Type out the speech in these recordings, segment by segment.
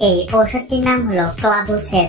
এই ঔষধটির নাম হলো ক্লাবুসেপ।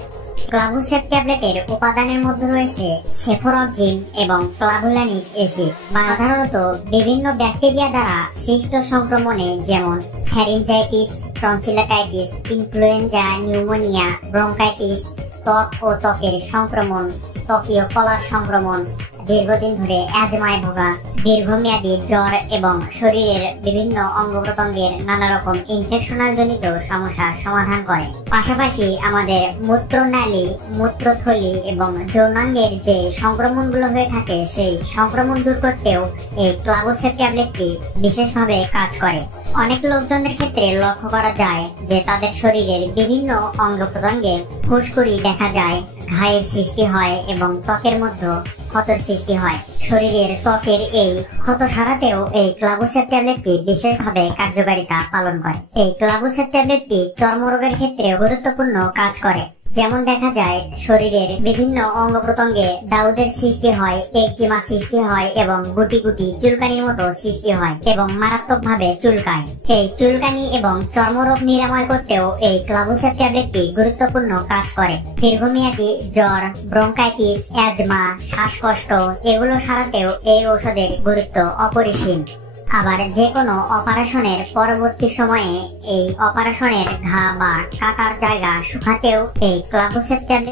ক্লাবুসেপ ট্যাবলেটের উপাদানের মধ্যে রয়েছে সেফোরক্সিম এবং ক্লাভুলানিক অ্যাসিড। সাধারণত বিভিন্ন ব্যাকটেরিয়া দ্বারা সৃষ্ট সংক্রমণে যেমন pharyngitis, tonsillitis, influenza, pneumonia, bronchitis, ত্বক ও ত্বকের সংক্রমণ, ত্বকীয় কলার সংক্রমণ, দীর্ঘদিন ধরে অ্যাজমায় ভোগা, দীর্ঘমেয়াদী জ্বর এবং শরীরের বিভিন্ন অঙ্গ প্রত্যঙ্গের নানা রকম ইনফেকশনাল জনিত সমস্যার সমাধান করে। পাশাপাশি আমাদের মূত্রনালী, মূত্রথলি এবং যৌনাঙ্গের যে সংক্রমণগুলো হয়ে থাকে সেই সংক্রমণ দূর করতেও এই ক্লাবুসেপ ট্যাবলেটটি বিশেষভাবে কাজ করে। অনেক লোকজনের ক্ষেত্রে লক্ষ্য করা যায় যে তাদের শরীরের বিভিন্ন অঙ্গ প্রত্যঙ্গে ফুসকুড়ি দেখা যায়, ঘায়ের সৃষ্টি হয় এবং ত্বকের মধ্যে ক্ষতের সৃষ্টি হয়। শরীরের ত্বকের এই ক্ষত সারাতেও এই ক্লাবুসেপ ট্যাবলেটটি বিশেষভাবে কার্যকারিতা পালন করে। এই ক্লাবুসেপ ট্যাবলেটটি চর্মরোগের ক্ষেত্রে গুরুত্বপূর্ণ কাজ করে। যেমন দেখা যায় শরীরের বিভিন্ন অঙ্গ প্রত্যঙ্গে দাউদের সৃষ্টি হয়, একজিমা সৃষ্টি হয় এবং গুটি গুটি চুলকানির মতো সৃষ্টি হয় এবং মারাত্মকভাবে চুলকায়। এই চুলকানি এবং চর্মরোগ নিরাময় করতেও এই ক্লাবুসেপ ট্যাবলেটটি গুরুত্বপূর্ণ কাজ করে। দীর্ঘমেয়াদী জ্বর, ব্রঙ্কাইটিস, অ্যাজমা, শ্বাসকষ্ট এগুলো সারাতেও এই ঔষধের গুরুত্ব অপরিসীম। আবার যে কোনো অপারেশনের পরবর্তী সময়ে এই অপারেশনের ঘা বা কাটার জায়গা শুকাতেও এই ক্লাবুসেপ ট্যাবলেট